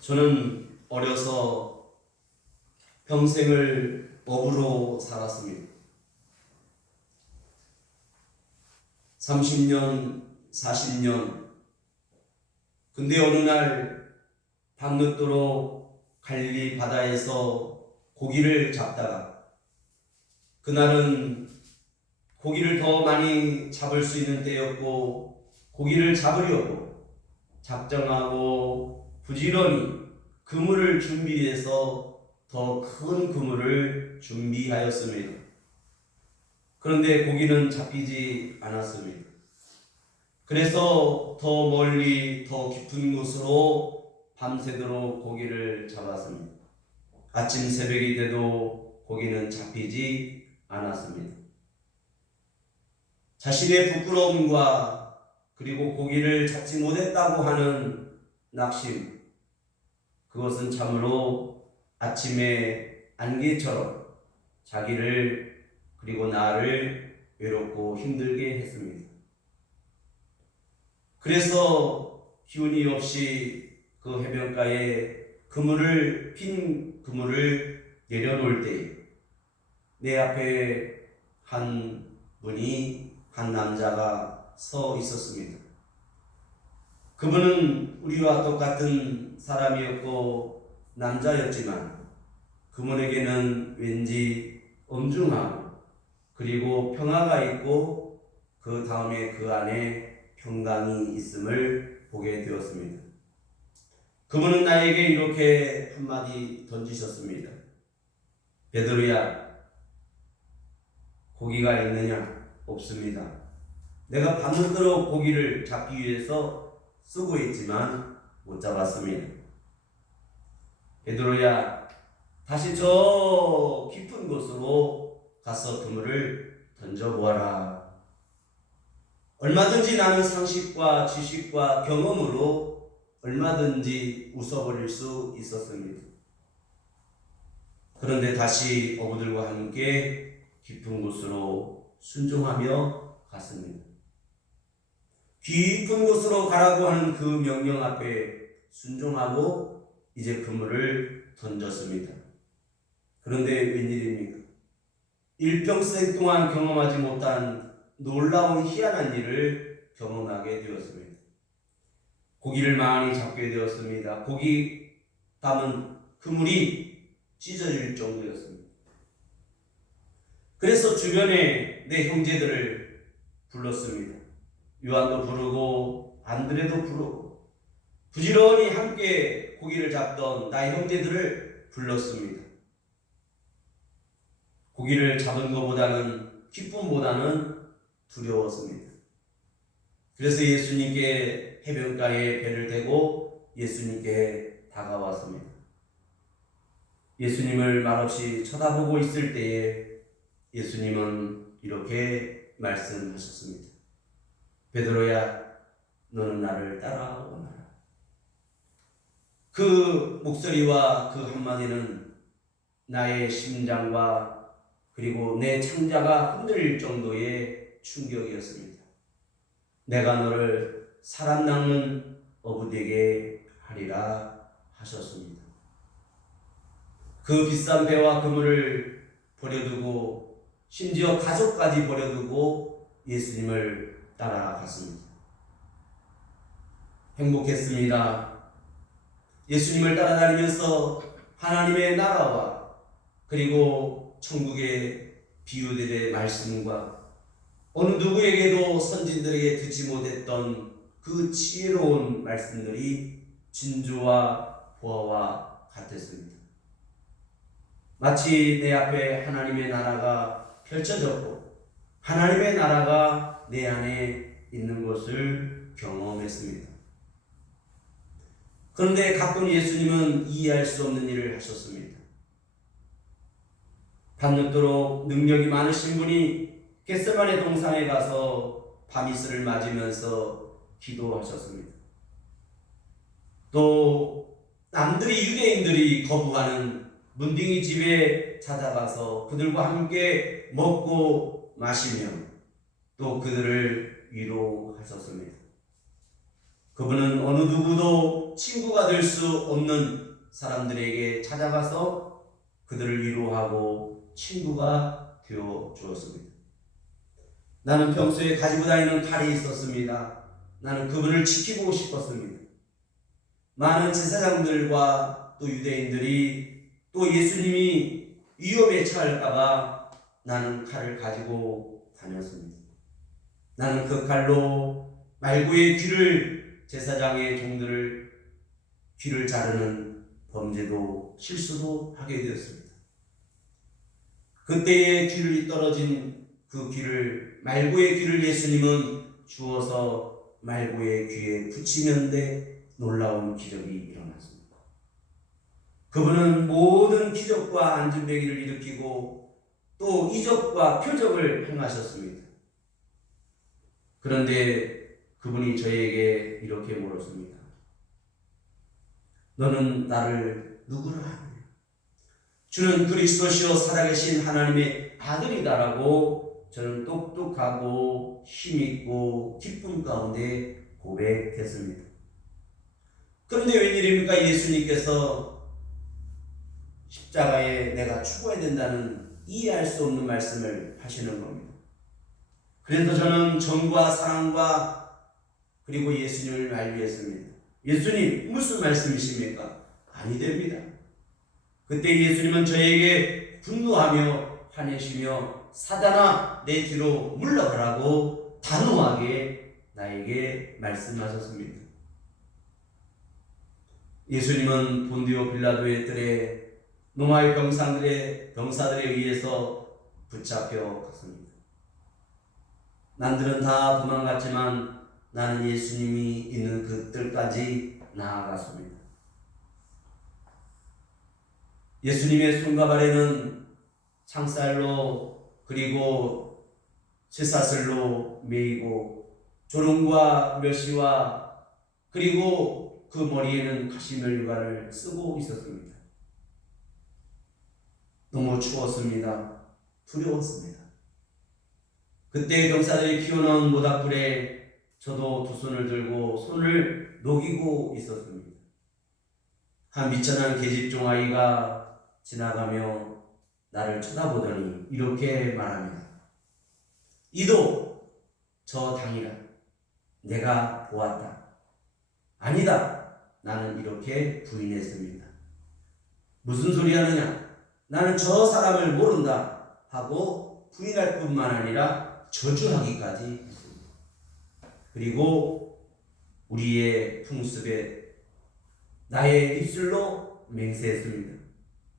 저는 어려서 평생을 어부로 살았습니다. 30년, 40년. 근데 어느 날 밤늦도록 갈릴리 바다에서 고기를 잡다가, 그날은 고기를 더 많이 잡을 수 있는 때였고, 고기를 잡으려고 작정하고 부지런히 그물을 준비해서 더 큰 그물을 준비하였습니다. 그런데 고기는 잡히지 않았습니다. 그래서 더 멀리 더 깊은 곳으로 밤새도록 고기를 잡았습니다. 아침 새벽이 돼도 고기는 잡히지 않았습니다. 자신의 부끄러움과 그리고 고기를 잡지 못했다고 하는 낙심, 그것은 참으로 아침에 안개처럼 자기를 그리고 나를 외롭고 힘들게 했습니다. 그래서 기운이 없이 그 해변가에 빈 그물을 내려놓을 때 내 앞에 한 남자가 서 있었습니다. 그분은 우리와 똑같은 사람이었고 남자였지만 그분에게는 왠지 엄중하고 그리고 평화가 있고 그 다음에 그 안에 평강이 있음을 보게 되었습니다. 그분은 나에게 이렇게 한마디 던지셨습니다. 베드로야, 고기가 있느냐? 없습니다. 내가 밤늦도록 고기를 잡기 위해서 쓰고 있지만 못 잡았습니다. 베드로야, 다시 저 깊은 곳으로 가서 그물을 던져보아라. 얼마든지 나는 상식과 지식과 경험으로 얼마든지 웃어버릴 수 있었습니다. 그런데 다시 어부들과 함께 깊은 곳으로 순종하며 갔습니다. 깊은 곳으로 가라고 하는 그 명령 앞에 순종하고 이제 그물을 던졌습니다. 그런데 웬일입니까? 일평생 동안 경험하지 못한 놀라운 희한한 일을 경험하게 되었습니다. 고기를 많이 잡게 되었습니다. 고기 담은 그물이 찢어질 정도였습니다. 그래서 주변에 내 형제들을 불렀습니다. 요한도 부르고 안드레도 부르고 부지런히 함께 고기를 잡던 나의 형제들을 불렀습니다. 고기를 잡은 것보다는 기쁨보다는 두려웠습니다. 그래서 예수님께 해변가에 배를 대고 예수님께 다가왔습니다. 예수님을 말없이 쳐다보고 있을 때에 예수님은 이렇게 말씀하셨습니다. 베드로야, 너는 나를 따라오너라. 그 목소리와 그 한마디는 나의 심장과 그리고 내 창자가 흔들릴 정도의 충격이었습니다. 내가 너를 사람 낚는 어부되게 하리라 하셨습니다. 그 비싼 배와 그물을 버려두고 심지어 가족까지 버려두고 예수님을 따라갔습니다. 행복했습니다. 예수님을 따라다니면서 하나님의 나라와 그리고 천국의 비유들의 말씀과 어느 누구에게도 선진들에게 듣지 못했던 그 지혜로운 말씀들이 진주와 보화와 같았습니다. 마치 내 앞에 하나님의 나라가 펼쳐졌고 하나님의 나라가 내 안에 있는 것을 경험했습니다. 그런데 가끔 예수님은 이해할 수 없는 일을 하셨습니다. 밤늦도록 능력이 많으신 분이 겟세마네 동산에 가서 밤이슬을 맞으면서 기도하셨습니다. 또 남들이 유대인들이 거부하는 문둥이 집에 찾아가서 그들과 함께 먹고 마시며 또 그들을 위로하셨습니다. 그분은 어느 누구도 친구가 될 수 없는 사람들에게 찾아가서 그들을 위로하고 친구가 되어 주었습니다. 나는 평소에 가지고 다니는 칼이 있었습니다. 나는 그분을 지키고 싶었습니다. 많은 제사장들과 또 유대인들이 또 예수님이 위험에 처할까봐 나는 칼을 가지고 다녔습니다. 나는 그 칼로 말구의 귀를, 제사장의 종들을 귀를 자르는 범죄도 실수도 하게 되었습니다. 그때의 귀를 떨어진 그 귀를, 말구의 귀를 예수님은 주어서 말구의 귀에 붙이면 돼 놀라운 기적이 일어났습니다. 그분은 모든 기적과 안진뱅이를 일으키고 또 이적과 표적을 행하셨습니다. 그런데 그분이 저에게 이렇게 물었습니다. 너는 나를 누구라 하느냐? 주는 그리스도시요 살아계신 하나님의 아들이다라고 저는 똑똑하고 힘있고 기쁨 가운데 고백했습니다. 그런데 웬일입니까? 예수님께서 십자가에 내가 죽어야 된다는 이해할 수 없는 말씀을 하시는 겁니다. 그래서 저는 정과 사랑과 그리고 예수님을 만류했습니다. 예수님 무슨 말씀이십니까? 아니 됩니다. 그때 예수님은 저에게 분노하며 화내시며 사단아 내 뒤로 물러가라고 단호하게 나에게 말씀하셨습니다. 예수님은 본디오 빌라도의 뜰에 로마의 병사들에 의해서 붙잡혀 갔습니다. 남들은 다 도망갔지만 나는 예수님이 있는 그 뜰까지 나아갔습니다. 예수님의 손과 발에는 창살로 그리고 쇠사슬로 매이고 조롱과 멸시와 그리고 그 머리에는 가시면류관을 쓰고 있었습니다. 너무 추웠습니다. 두려웠습니다. 그때 병사들이 피워놓은 모닥불에 저도 두 손을 들고 손을 녹이고 있었습니다. 한 미천한 계집종 아이가 지나가며 나를 쳐다보더니 이렇게 말합니다. 이도 저 당이라 내가 보았다. 아니다. 나는 이렇게 부인했습니다. 무슨 소리 하느냐? 나는 저 사람을 모른다 하고 부인할 뿐만 아니라 저주하기까지 했습니다. 그리고 우리의 풍습에 나의 입술로 맹세했습니다.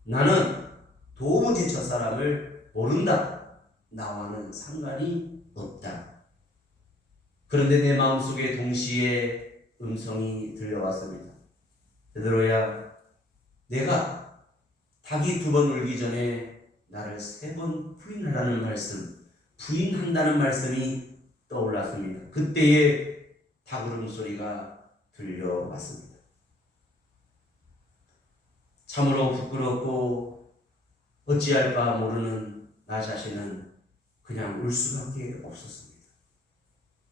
나는 도무지 저 사람을 모른다. 나와는 상관이 없다. 그런데 내 마음속에 동시에 음성이 들려왔습니다. 베드로야, 내가 닭이 2번 울기 전에 나를 3번 부인하라는 말씀, 부인한다는 말씀이 떠올랐습니다. 그때의 닭 울음소리가 들려왔습니다. 참으로 부끄럽고 어찌할까 모르는 나 자신은 그냥 울 수밖에 없었습니다.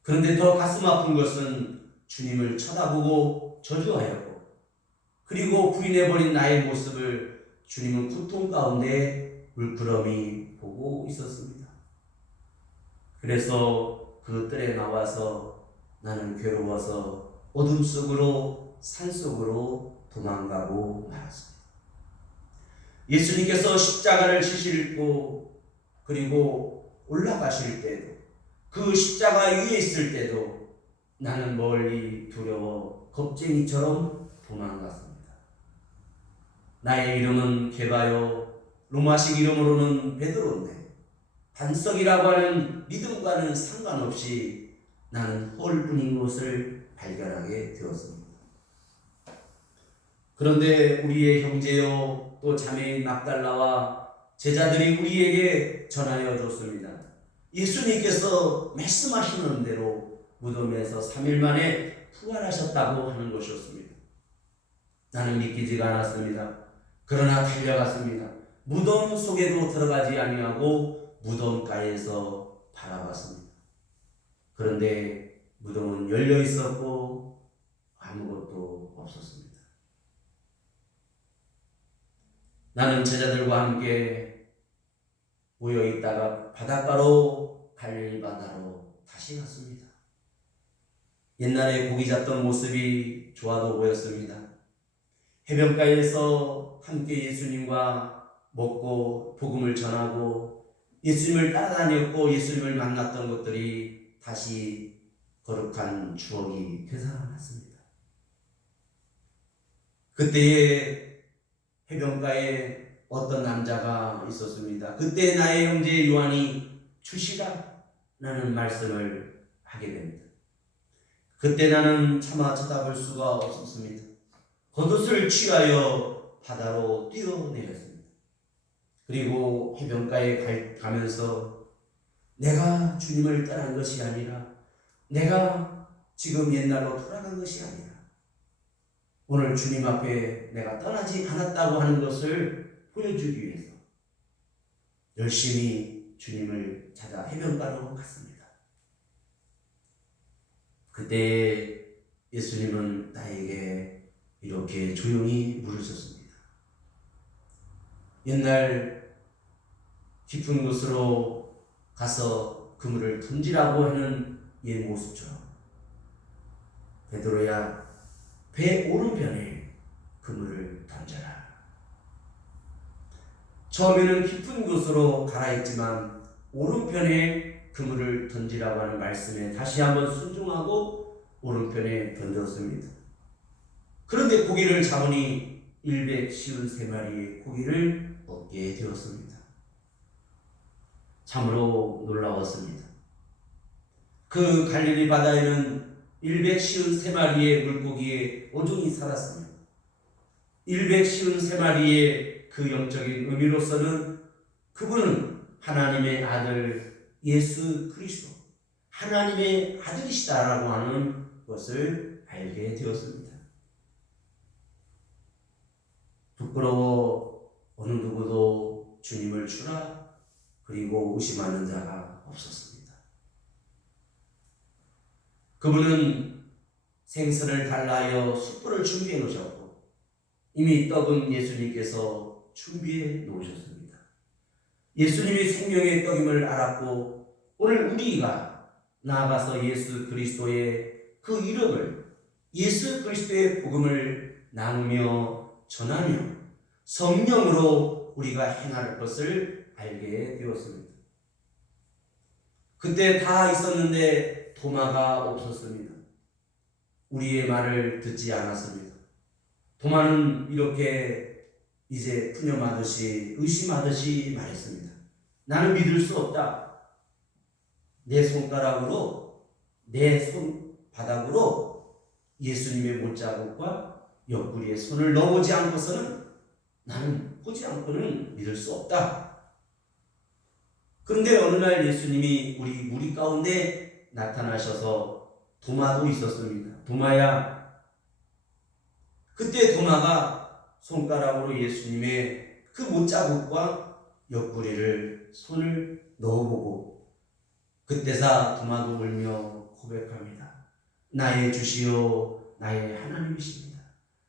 그런데 더 가슴 아픈 것은 주님을 쳐다보고 저주하였고 그리고 부인해버린 나의 모습을 주님은 고통 가운데 물끄러미 보고 있었습니다. 그래서 그 뜰에 나와서 나는 괴로워서 어둠 속으로 산 속으로 도망가고 말았습니다. 예수님께서 십자가를 지시고 그리고 올라가실 때도 그 십자가 위에 있을 때도 나는 멀리 두려워 겁쟁이처럼 도망갔습니다. 나의 이름은 게바요 로마식 이름으로는 베드로인데 반석이라고 하는 믿음과는 상관없이 나는 홀뿐인 것을 발견하게 되었습니다. 그런데 우리의 형제요 또 자매인 막달라와 제자들이 우리에게 전하여 줬습니다. 예수님께서 말씀하시는 대로 무덤에서 3일 만에 부활하셨다고 하는 것이었습니다. 나는 믿기지가 않았습니다. 그러나 달려갔습니다. 무덤 속에도 들어가지 아니하고 무덤가에서 바라봤습니다. 그런데 무덤은 열려 있었고 아무것도 없었습니다. 나는 제자들과 함께 모여 있다가 바닷가로 갈릴리 바다로 다시 갔습니다. 옛날에 고기 잡던 모습이 좋아도 보였습니다. 해변가에서 함께 예수님과 먹고 복음을 전하고 예수님을 따라다녔고 예수님을 만났던 것들이 다시 거룩한 추억이 되살아났습니다. 그때에 해변가에 어떤 남자가 있었습니다. 그때 나의 형제 요한이 주시라 라는 말씀을 하게 됩니다. 그때 나는 차마 쳐다볼 수가 없었습니다. 겉옷을 취하여 바다로 뛰어내렸습니다. 그리고 해변가에 가면서 내가 주님을 떠난 것이 아니라 내가 지금 옛날로 돌아간 것이 아니라 오늘 주님 앞에 내가 떠나지 않았다고 하는 것을 보여주기 위해서 열심히 주님을 찾아 해변가로 갔습니다. 그때 예수님은 나에게 이렇게 조용히 물으셨습니다. 옛날 깊은 곳으로 가서 그물을 던지라고 하는 옛 모습처럼 베드로야 배 오른편에 그물을 던져라. 처음에는 깊은 곳으로 가라 했지만 오른편에 그물을 던지라고 하는 말씀에 다시 한번 순종하고 오른편에 던졌습니다. 그런데 고기를 잡으니 153마리의 고기를 얻게 되었습니다. 참으로 놀라웠습니다. 그 갈릴리 바다에는 153마리의 물고기에 오종이 살았습니다. 153마리의 그 영적인 의미로서는 그분은 하나님의 아들 예수 그리스도 하나님의 아들이시다라고 하는 것을 알게 되었습니다. 부끄러워 어느 누구도 주님을 주라 그리고 의심하는 자가 없었습니다. 그분은 생선을 달라하여 숯불을 준비해 놓으셨고 이미 떡은 예수님께서 준비해 놓으셨습니다. 예수님이 생명의 떡임을 알았고 오늘 우리가 나아가서 예수 그리스도의 그 이름을 예수 그리스도의 복음을 나누며 전하며 성령으로 우리가 행할 것을 알게 되었습니다. 그때 다 있었는데 도마가 없었습니다. 우리의 말을 듣지 않았습니다. 도마는 이렇게 이제 푸념하듯이 의심하듯이 말했습니다. 나는 믿을 수 없다. 내 손가락으로 내 손바닥으로 예수님의 못자국과 옆구리에 손을 넣어보지 않고서는 나는 보지 않고는 믿을 수 없다. 그런데 어느 날 예수님이 우리 무리 가운데 나타나셔서 도마도 있었습니다. 도마야. 그때 도마가 손가락으로 예수님의 그 못자국과 옆구리를 손을 넣어보고 그때사 도마도 울며 고백합니다. 나의 주시오 나의 하나님이십니다.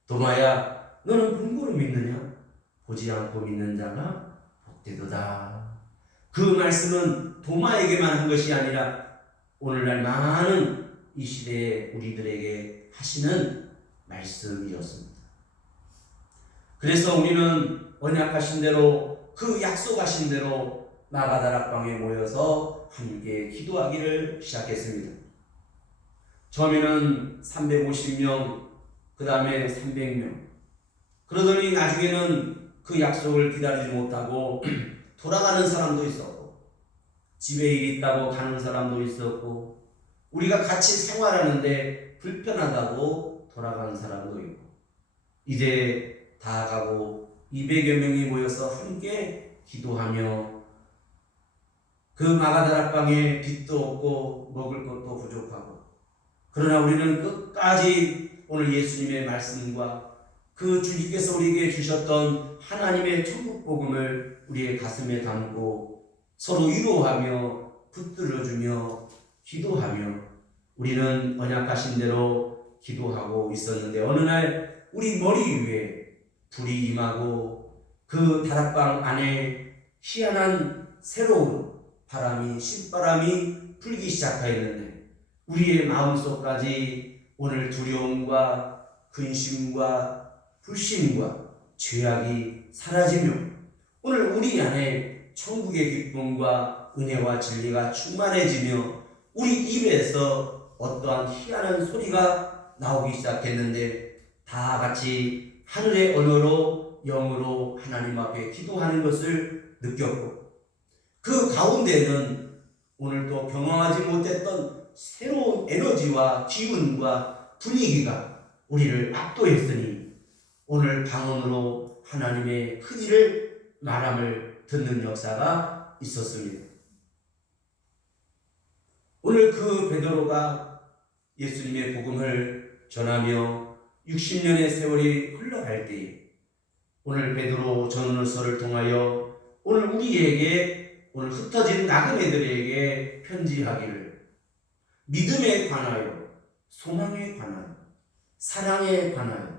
도마야 너는 본고로 믿느냐? 보지 않고 믿는 자가 복되도다. 그 말씀은 도마에게만 한 것이 아니라 오늘날 많은 이 시대에 우리들에게 하시는 말씀이었습니다. 그래서 우리는 언약하신 대로 그 약속하신 대로 마가다락방에 모여서 함께 기도하기를 시작했습니다. 처음에는 350명, 그 다음에 300명. 그러더니 나중에는 그 약속을 기다리지 못하고 돌아가는 사람도 있었고 집에 일 있다고 가는 사람도 있었고 우리가 같이 생활하는데 불편하다고 돌아가는 사람도 있고 이제 다 가고 200여 명이 모여서 함께 기도하며 그 마가다락방에 빛도 없고 먹을 것도 부족하고 그러나 우리는 끝까지 오늘 예수님의 말씀과 그 주님께서 우리에게 주셨던 하나님의 천국 복음을 우리의 가슴에 담고 서로 위로하며 붙들어주며 기도하며 우리는 언약하신 대로 기도하고 있었는데 어느 날 우리 머리 위에 불이 임하고 그 다락방 안에 희한한 새로운 바람이 신바람이 불기 시작하였는데 우리의 마음속까지 오늘 두려움과 근심과 불신과 죄악이 사라지며 오늘 우리 안에 천국의 기쁨과 은혜와 진리가 충만해지며 우리 입에서 어떠한 희한한 소리가 나오기 시작했는데 다 같이 하늘의 언어로 영으로 하나님 앞에 기도하는 것을 느꼈고 그 가운데는 오늘도 경험하지 못했던 새로운 에너지와 기운과 분위기가 우리를 압도했으니 오늘 방언으로 하나님의 큰 일을 말함을 듣는 역사가 있었습니다. 오늘 그 베드로가 예수님의 복음을 전하며 60년의 세월이 흘러갈 때에 오늘 베드로 전후서를 통하여 오늘 우리에게 오늘 흩어진 나그네들에게 편지하기를 믿음에 관하여 소망에 관하여 사랑에 관하여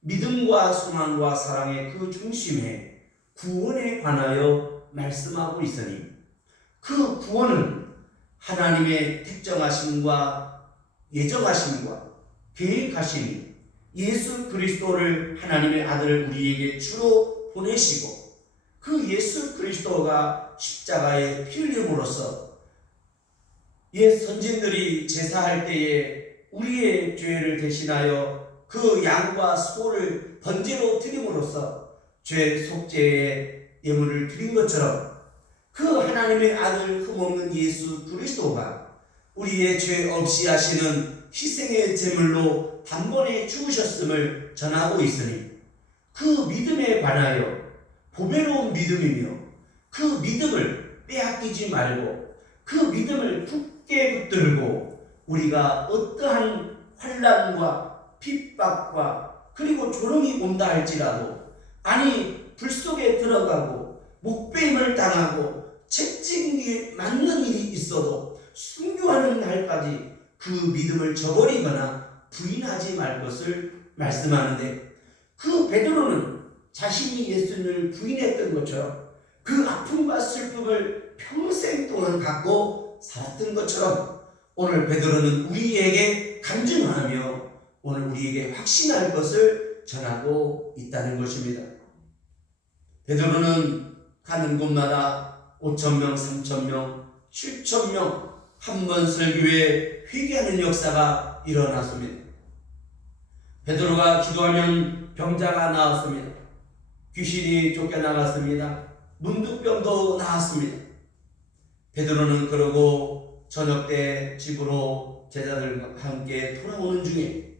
믿음과 소망과 사랑의 그 중심에 구원에 관하여 말씀하고 있으니 그 구원은 하나님의 특정하심과 예정하심과 계획하심이 예수 그리스도를 하나님의 아들을 우리에게 주로 보내시고 그 예수 그리스도가 십자가에 피 흘림으로써 옛 선진들이 제사할 때에 우리의 죄를 대신하여 그 양과 소를 번제로 드림으로써 죄 속죄의 예물을 드린 것처럼 그 하나님의 아들 흠없는 예수 그리스도가 우리의 죄 없이 하시는 희생의 제물로 단번에 죽으셨음을 전하고 있으니 그 믿음에 관하여 보배로운 믿음이며 그 믿음을 빼앗기지 말고 그 믿음을 굳게 붙들고 우리가 어떠한 환난과 핍박과 그리고 조롱이 온다 할지라도 아니 불 속에 들어가고 목배임을 당하고 채찍이 맞는 일이 있어도 순교하는 날까지 그 믿음을 저버리거나 부인하지 말 것을 말씀하는데 그 베드로는 자신이 예수님을 부인했던 것처럼 그 아픔과 슬픔을 평생 동안 갖고 살았던 것처럼 오늘 베드로는 우리에게 간증하며 오늘 우리에게 확신할 것을 전하고 있다는 것입니다. 베드로는 가는 곳마다 5,000명, 3,000명, 7,000명 한 번 설교에 회개하는 역사가 일어났습니다. 베드로가 기도하면 병자가 나왔습니다. 귀신이 쫓겨나갔습니다. 문득병도 나았습니다. 베드로는 그러고 저녁 때 집으로 제자들과 함께 돌아오는 중에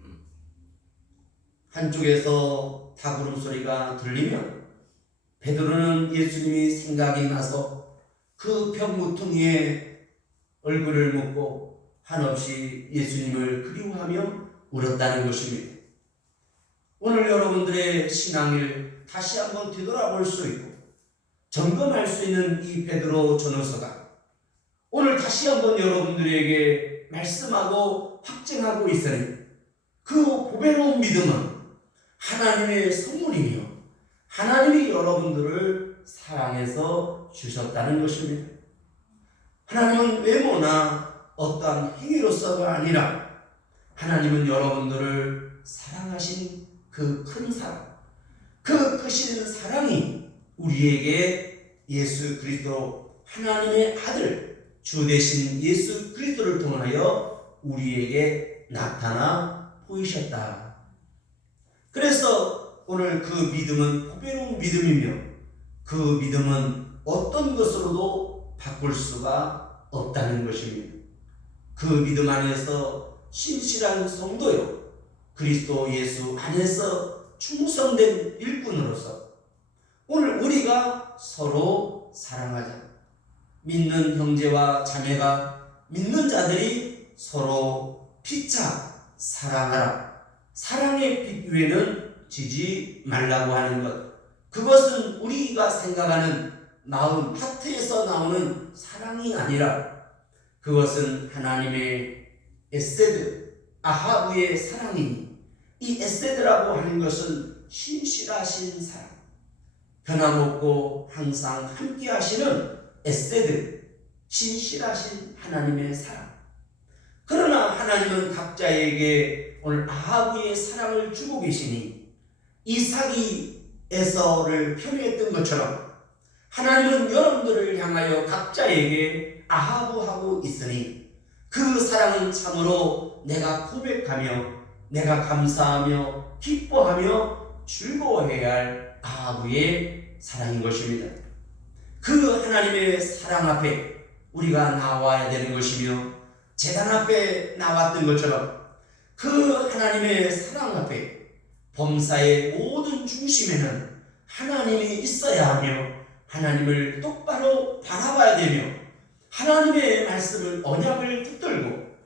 한쪽에서 닭울음 소리가 들리면 베드로는 예수님이 생각이 나서 그 벽무퉁이에 얼굴을 묻고 한없이 예수님을 그리워하며 울었다는 것입니다. 오늘 여러분들의 신앙을 다시 한번 뒤돌아볼 수 있고 점검할 수 있는 이 베드로 전후서가 오늘 다시 한번 여러분들에게 말씀하고 확증하고 있으니 그 보배로운 믿음은 하나님의 선물이며 하나님이 여러분들을 사랑해서 주셨다는 것입니다. 하나님은 외모나 어떠한 행위로서가 아니라 하나님은 여러분들을 사랑하신 그 큰 사랑, 그 크신 사랑이 우리에게 예수 그리스도 하나님의 아들 주 되신 예수 그리스도를 통하여 우리에게 나타나 보이셨다. 그래서 오늘 그 믿음은 보배로운 믿음이며 그 믿음은 어떤 것으로도 바꿀 수가 없다는 것입니다. 그 믿음 안에서 신실한 성도요 그리스도 예수 안에서 충성된 일꾼으로서 오늘 우리가 서로 사랑하자. 믿는 형제와 자매가 믿는 자들이 서로 피차 사랑하라. 사랑의 빛 위에는 지지 말라고 하는 것. 그것은 우리가 생각하는 마음, 하트에서 나오는 사랑이 아니라 그것은 하나님의 에세드, 아하브의 사랑이니 이 에세드라고 하는 것은 신실하신 사랑, 변함없고 항상 함께 하시는 에세드, 신실하신 하나님의 사랑. 그러나 하나님은 각자에게 오늘 아하브의 사랑을 주고 계시니 이삭이 에서를 편애했던 것처럼 하나님은 여러분들을 향하여 각자에게 아하브하고 있으니 그 사랑은 참으로 내가 고백하며 내가 감사하며 기뻐하며 즐거워해야 할 아하브의 사랑인 것입니다. 그 하나님의 사랑 앞에 우리가 나와야 되는 것이며 제단 앞에 나왔던 것처럼 그 하나님의 사랑 앞에 범사의 모든 중심에는 하나님이 있어야 하며 하나님을 똑바로 바라봐야 되며 하나님의 말씀을 언약을 붙들고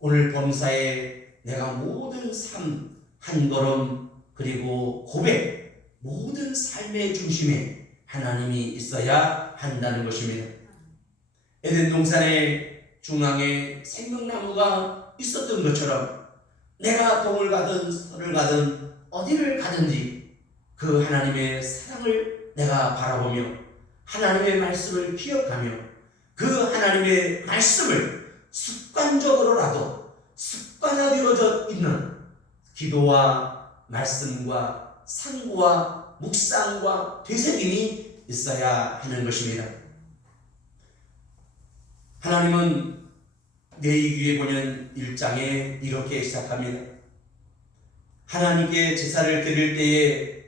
오늘 범사에 내가 모든 삶 한 걸음 그리고 고백 모든 삶의 중심에 하나님이 있어야 한다는 것입니다. 에덴 동산의 중앙에 생명나무가 있었던 것처럼 내가 동을 가든 서를 가든 어디를 가든지 그 하나님의 사랑을 내가 바라보며 하나님의 말씀을 기억하며 그 하나님의 말씀을 습관적으로라도 습관화되어져 있는 기도와 말씀과 상고와 묵상과 되새김이 있어야 하는 것입니다. 하나님은 레위기에 보면 1장에 이렇게 시작합니다. 하나님께 제사를 드릴 때에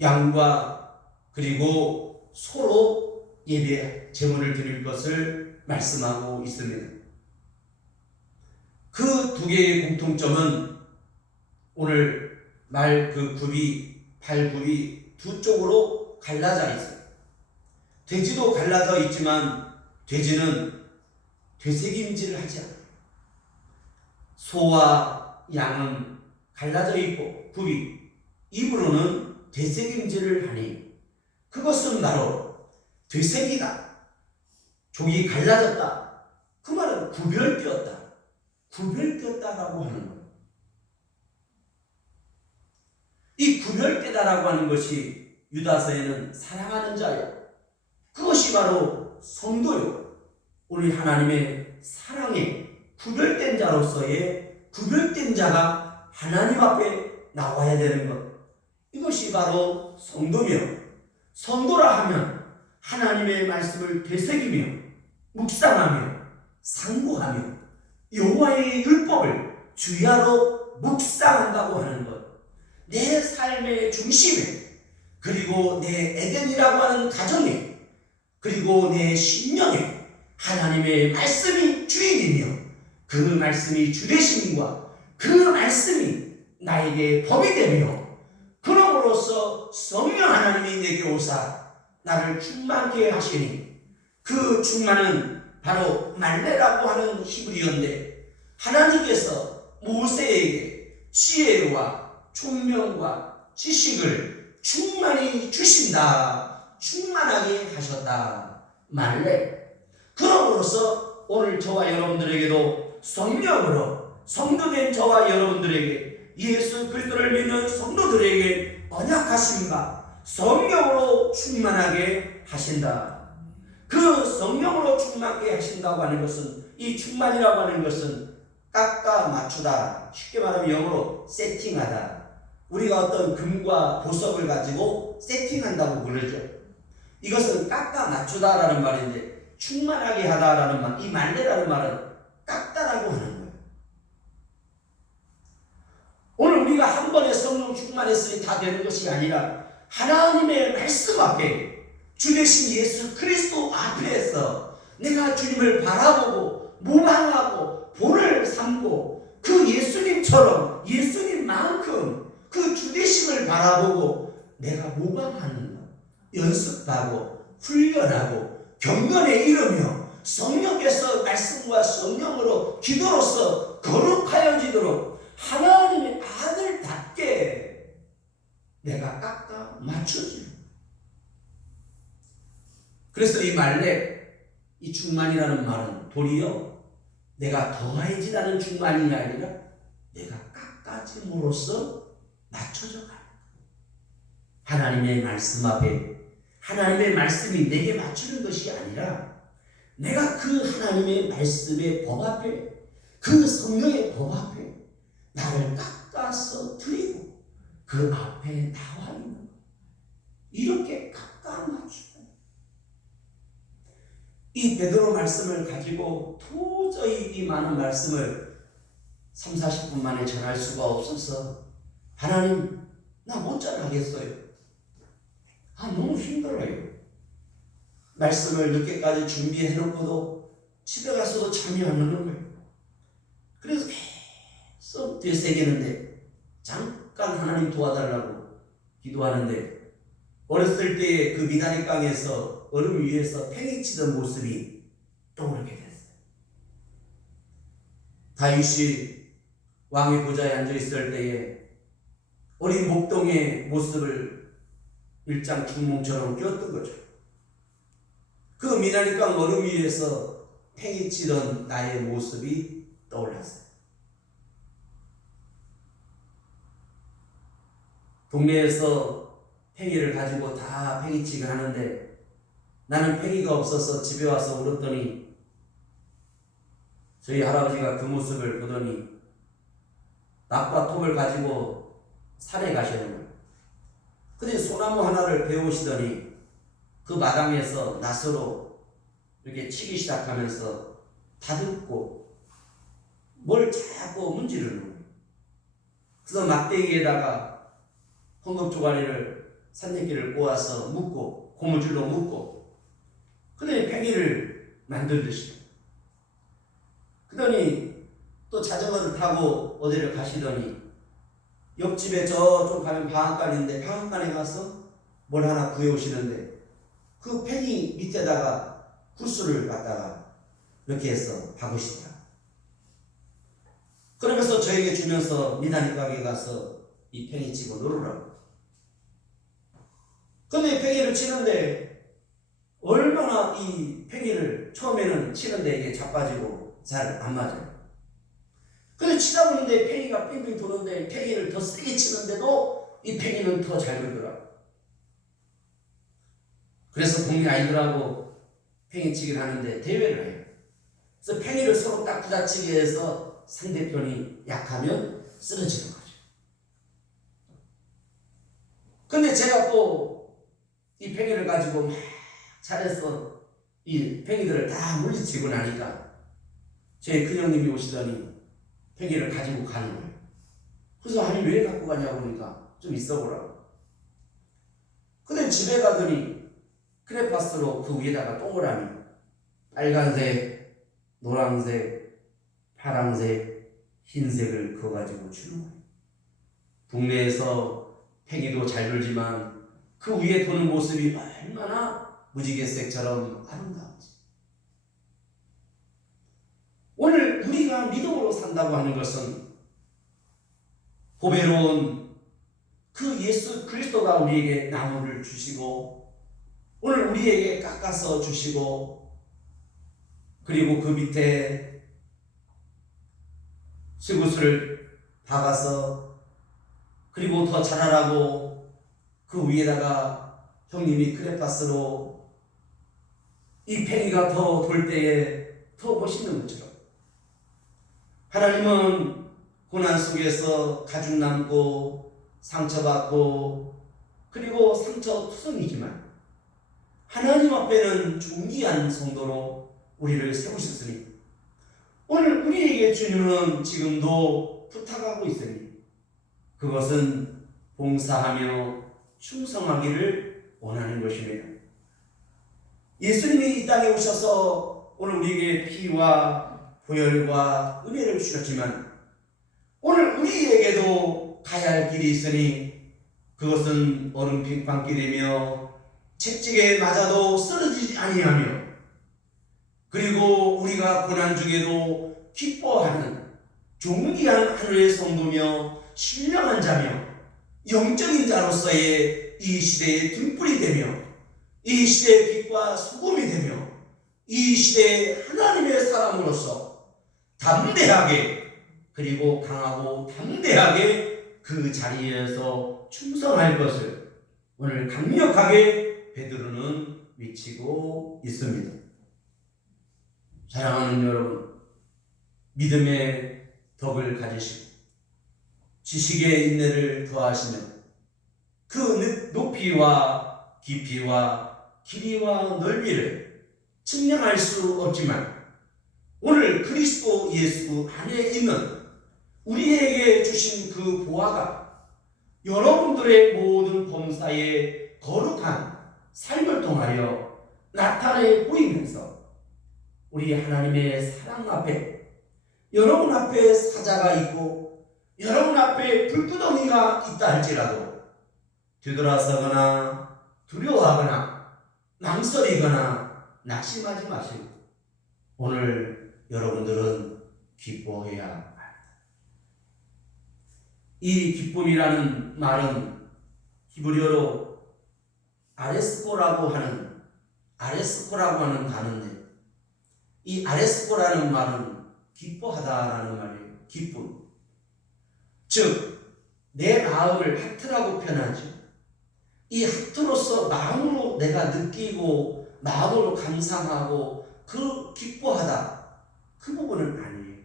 양과 그리고 소로 예배 제물을 드릴 것을 말씀하고 있습니다. 그 두 개의 공통점은 오늘 말 그 굽이 발굽이 두 쪽으로 갈라져 있어요. 돼지도 갈라져 있지만 돼지는 되새김질을 하지 않아요. 소와 양은 갈라져 있고 굽이 입으로는 되새김질을 하니 그것은 바로 되새기다. 족이 갈라졌다. 그 말은 구별되었다. 구별되었다라고 하는 거예요. 이 구별되다라고 하는 것이 유다서에는 사랑하는 자요. 그것이 바로 성도요. 우리 하나님의 사랑에 구별된 자로서의 구별된 자가 하나님 앞에 나와야 되는 것. 이것이 바로 성도며 성도라 하면 하나님의 말씀을 되새기며 묵상하며 상고하며 여호와의 율법을 주야로 묵상한다고 하는 것. 내 삶의 중심에 그리고 내 에덴이라고 하는 가정에 그리고 내 심령에 하나님의 말씀이 주인이며 그 말씀이 주되심과 그 말씀이 나에게 법이 되며 그럼으로써 성령 하나님이 내게 오사 나를 충만케 하시니 그 충만은 바로 말레라고 하는 히브리어인데 하나님께서 모세에게 지혜와 총명과 지식을 충만히 주신다. 충만하게 하셨다. 말레. 그럼으로써 오늘 저와 여러분들에게도 성령으로 성도된 저와 여러분들에게 예수 그리스도를 믿는 성도들에게 언약하심과 성령으로 충만하게 하신다. 그 성령으로 충만하게 하신다고 하는 것은 이 충만이라고 하는 것은 깎아 맞추다. 쉽게 말하면 영어로 세팅하다. 우리가 어떤 금과 보석을 가지고 세팅한다고 부르죠. 이것은 깎아 맞추다라는 말인데 충만하게 하다라는 말, 이 말레라는 말은 깎다라고 하는 거예요. 오늘 우리가 한 번에 성령 충만했으니 다 되는 것이 아니라 하나님의 말씀 앞에 주 대신 예수 그리스도 앞에서 내가 주님을 바라보고 모방하고 본을 삼고 그 예수님처럼 예수님만큼 그 주되심을 바라보고 내가 모방하는 것, 연습하고 훈련하고 경건에 이르며 성령께서 말씀과 성령으로 기도로서 거룩하여지도록 하나님의 아들답게 내가 깎아 맞춰지. 그래서 이 말레, 이 충만이라는 말은 도리어 내가 더해지다는 충만이 아니라 내가 깎아짐으로써 맞춰져 가는 거예요. 하나님의 말씀 앞에 하나님의 말씀이 내게 맞추는 것이 아니라 내가 그 하나님의 말씀의 법 앞에 그 성령의 법 앞에 나를 깎아서 드리고 그 앞에 나와 있는 거예요. 이렇게 깎아 맞추는 이 베드로 말씀을 가지고 도저히 이 많은 말씀을 3, 40분 만에 전할 수가 없어서 하나님 나 못 전하겠어요. 너무 힘들어요. 말씀을 늦게까지 준비해 놓고도 집에 가서도 잠이 안 오는 거예요. 그래서 계속 되새기는데 잠깐 하나님 도와달라고 기도하는데 어렸을 때 그 미나리 강에서 얼음 위에서 팽이치던 모습이 떠오르게 됐어요. 다윗이 왕의 보좌에 앉아 있을 때에 어린 목동의 모습을 일장 중몽처럼 꼈던 거죠. 그 미나리강 얼음 위에서 팽이치던 나의 모습이 떠올랐어요. 동네에서 팽이를 가지고 다 팽이치기 하는데 나는 팽이가 없어서 집에 와서 울었더니 저희 할아버지가 그 모습을 보더니 낫과 톱을 가지고 산에 가시는 거예요. 근데 소나무 하나를 베우시더니 그 마당에서 낫으로 이렇게 치기 시작하면서 다듬고 뭘 자꾸 문지르는 거예요. 그래서 막대기에다가 헝겊조가리를 산내기를 꼬아서 묶고 고무줄로 묶고 그다음에 팽이를 만들듯이 그러더니 또 자전거를 타고 어디를 가시더니 옆집에 저쪽 가면 방앗간인데 방앗간에 가서 뭘 하나 구해오시는데 그 팽이 밑에다가 구슬을 갖다가 이렇게 해서 박으시더라. 그러면서 저에게 주면서 미나리 가게 가서 이 팽이 치고 놀으라고. 근데 팽이를 치는데 얼마나 이 팽이를 처음에는 치는데 이게 자빠지고 잘 안 맞아요. 근데 치다 보는데 팽이가 빙빙 도는데 팽이를 더 세게 치는데도 이 팽이는 더 잘 돌더라고. 그래서 동네 아이들하고 팽이치기를 하는데 대회를 해요. 그래서 팽이를 서로 딱 부딪히게 해서 상대편이 약하면 쓰러지는 거죠. 근데 제가 또 이 팽이를 가지고 막 잘해서 이 팽이들을 다 물리치고 나니까 제 큰형님이 오시더니 팽이를 가지고 가는 거예요. 그래서 아니 왜 갖고 가냐고 그러니까 좀 있어 보라고. 근데 집에 가더니 크레파스로 그 위에다가 동그라미 빨간색, 노란색, 파란색, 흰색을 그어가지고 주는 거예요. 동네에서 팽이도 잘 돌지만 그 위에 도는 모습이 얼마나 무지개색처럼 아름다운지. 오늘 우리가 믿음으로 산다고 하는 것은 보배로운 그 예수 그리스도가 우리에게 나무를 주시고 오늘 우리에게 깎아서 주시고 그리고 그 밑에 쇠구슬을 박아서 그리고 더 자라라고 그 위에다가 형님이 크레파스로 이 팽이가 더 돌 때에 더 멋있는 것처럼 하나님은 고난 속에서 가죽 남고 상처받고 그리고 상처투성이지만 하나님 앞에는 존귀한 성도로 우리를 세우셨으니 오늘 우리에게 주님은 지금도 부탁하고 있으니 그것은 봉사하며 충성하기를 원하는 것입니다. 예수님이 이 땅에 오셔서 오늘 우리에게 피와 보혈과 은혜를 주셨지만 오늘 우리에게도 가야 할 길이 있으니 그것은 얼음빛방길이며 채찍에 맞아도 쓰러지지 아니하며 그리고 우리가 고난 중에도 기뻐하는 존귀한 하늘의 성도며 신령한 자며 영적인 자로서의 이 시대의 등불이 되며 이 시대의 빛과 소금이 되며 이 시대의 하나님의 사람으로서 담대하게, 그리고 강하고 담대하게 그 자리에서 충성할 것을 오늘 강력하게 베드로는 외치고 있습니다. 사랑하는 여러분, 믿음의 덕을 가지시고 지식의 인내를 더하시며 그 높이와 깊이와 길이와 넓이를 측량할 수 없지만 오늘 그리스도 예수 안에 있는 우리에게 주신 그 보화가 여러분들의 모든 범사의 거룩한 삶을 통하여 나타내 보이면서 우리 하나님의 사랑 앞에, 여러분 앞에 사자가 있고 여러분 앞에 불구덩이가 있다 할지라도 뒤돌아서거나 두려워하거나 망설이거나 낙심하지 마시고 오늘 여러분들은 기뻐해야 합니다. 이 기쁨이라는 말은 히브리어로 아레스코라고 하는 단어인데, 이 아레스코라는 말은 기뻐하다라는 말이에요. 기쁨. 즉 내 마음을 하트라고 표현하죠. 이 하트로서 마음으로 내가 느끼고 마음으로 감상하고 그 기뻐하다, 그 부분은 아니에요.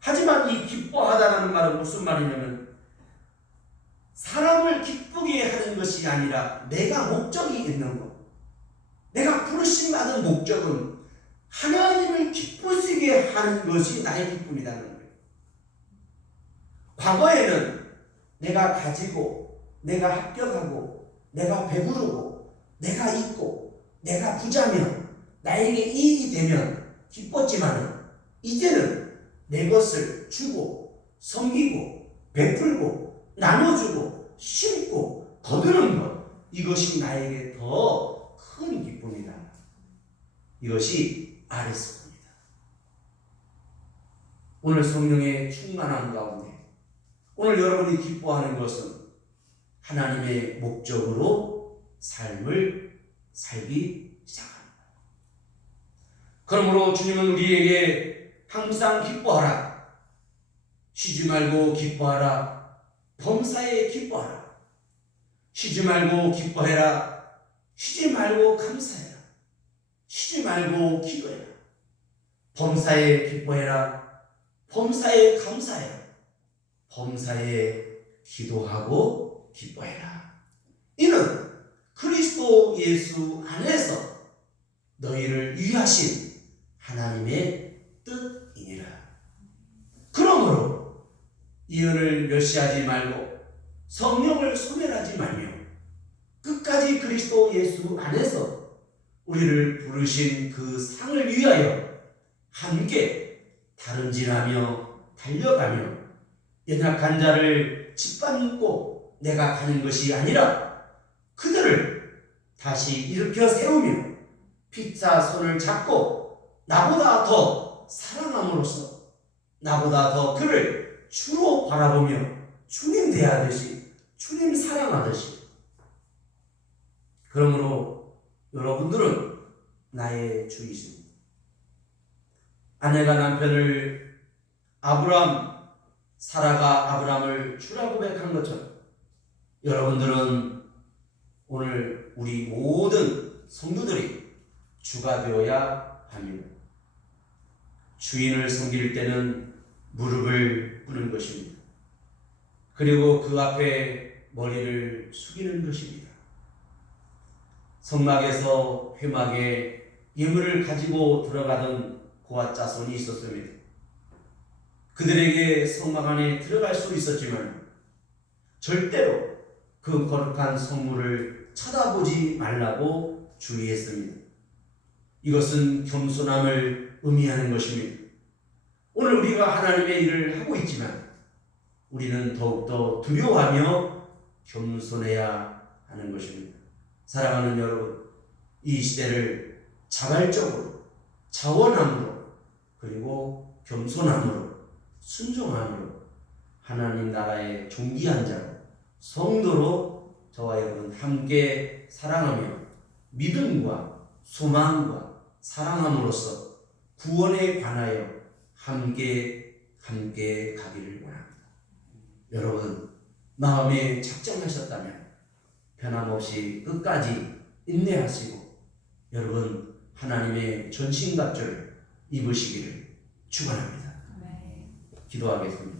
하지만 이 기뻐하다라는 말은 무슨 말이냐면 사람을 기쁘게 하는 것이 아니라 내가 목적이 있는 것, 내가 부르심 받은 목적은 하나님을 기쁘시게 하는 것이 나의 기쁨이라는 거예요. 과거에는 내가 가지고, 내가 합격하고, 내가 배부르고, 내가 있고, 내가 부자면, 나에게 이익이 되면 기뻤지만 이제는 내 것을 주고, 섬기고, 베풀고, 나눠주고, 심고, 거두는 것, 이것이 나에게 더 큰 기쁨이다. 이것이 아레스입니다. 오늘 성령의 충만함 가운데 오늘 여러분이 기뻐하는 것은 하나님의 목적으로 삶을 살기 시작합니다. 그러므로 주님은 우리에게 항상 기뻐하라, 쉬지 말고 기뻐하라, 범사에 기뻐하라, 쉬지 말고 기뻐해라, 쉬지 말고 감사해라, 쉬지 말고 기도해라, 범사에 기뻐해라, 범사에 감사해라, 범사에 기도하고 기뻐해라. 이는 그리스도 예수 안에서 너희를 위하신 하나님의 뜻이니라. 그러므로 이언을 멸시하지 말고 성령을 소멸하지 말며 끝까지 그리스도 예수 안에서 우리를 부르신 그 상을 위하여 함께 다름질하며 달려가며 연약한 자를 짓밟고 내가 가는 것이 아니라 그들을 다시 일으켜 세우며 피차 손을 잡고 나보다 더 사랑함으로써 나보다 더 그를 주로 바라보며 주님 대하듯이 주님 사랑하듯이. 그러므로 여러분들은 나의 주이십니다. 아내가 남편을 사라가 아브람을 주라 고백한 것처럼 여러분들은 오늘 우리 모든 성도들이 주가 되어야 합니다. 주인을 섬길 때는 무릎을 꿇는 것입니다. 그리고 그 앞에 머리를 숙이는 것입니다. 성막에서 회막에 예물을 가지고 들어가던 고아 자손이 있었습니다. 그들에게 성막 안에 들어갈 수 있었지만 절대로 그 거룩한 성물을 쳐다보지 말라고 주의했습니다. 이것은 겸손함을 의미하는 것입니다. 오늘 우리가 하나님의 일을 하고 있지만 우리는 더욱더 두려워하며 겸손해야 하는 것입니다. 사랑하는 여러분, 이 시대를 자발적으로, 자원함으로, 그리고 겸손함으로, 순종함으로 하나님 나라의 존귀한 자로, 성도로 저와 여러분 함께 사랑하며 믿음과 소망과 사랑함으로써 구원에 관하여 함께 가기를 원합니다. 여러분 마음에 작정하셨다면 변함없이 끝까지 인내하시고 여러분 하나님의 전신갑주를 입으시기를 축원합니다. 기도하겠습니다.